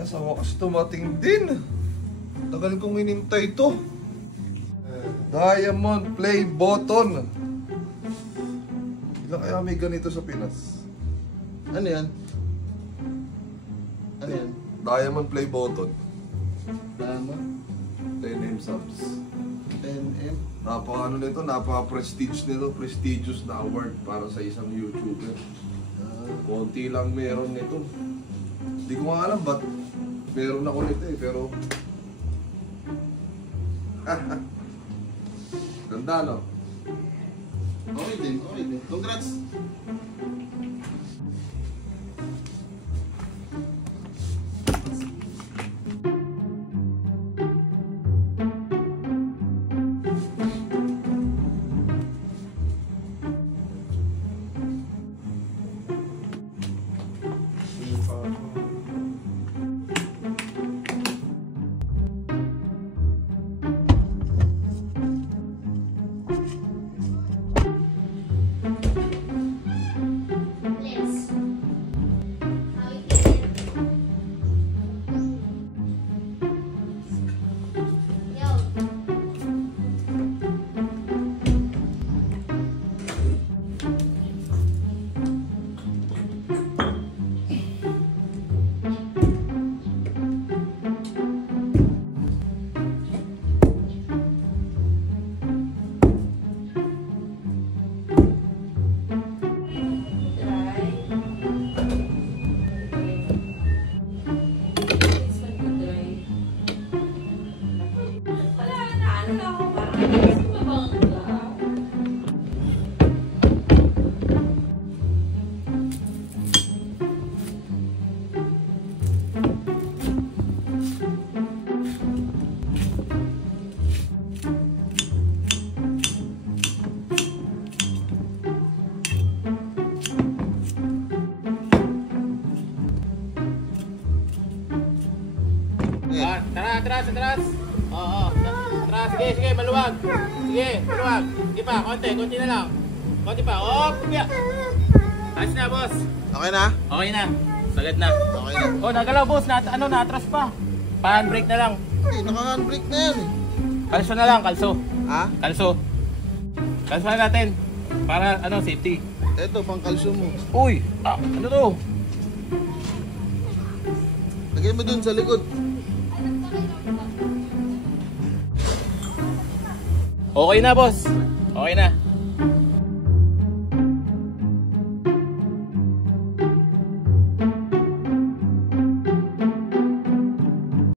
Nasa wakas tumating din. Tagal kong hinintay to. Diamond play button. Ilan kaya may ganito sa Pinas? Ano yan? Ano yan? Diamond play button. Tama. 10M subs. 10M. Napaka ano nito, napaka-prestige nito. Prestigious na award para sa isang YouTuber. Konti lang meron nito. Hindi ko nga alam ba't meron ako nito eh, pero ganda no? Okay din, okay din. Congrats! Atras. Oo. Atras. Sige, maluwag. Sige, maluwag. Sige pa, konti na lang. Konti pa. Oh, kuya. Ayos na, boss. Okay na? Okay na. Sagad na. Okay na. Oh, nagalaw, boss. Natras pa. Pa-handbrake na lang. Hindi, naka-handbrake na yan eh. Kalso na lang, kalso. Ha? Kalso. Kalso na natin. Para, safety. Eto, pang kalso mo. Uy! Ano to? Lagay mo dun sa likod. Okay na, boss. Okay na.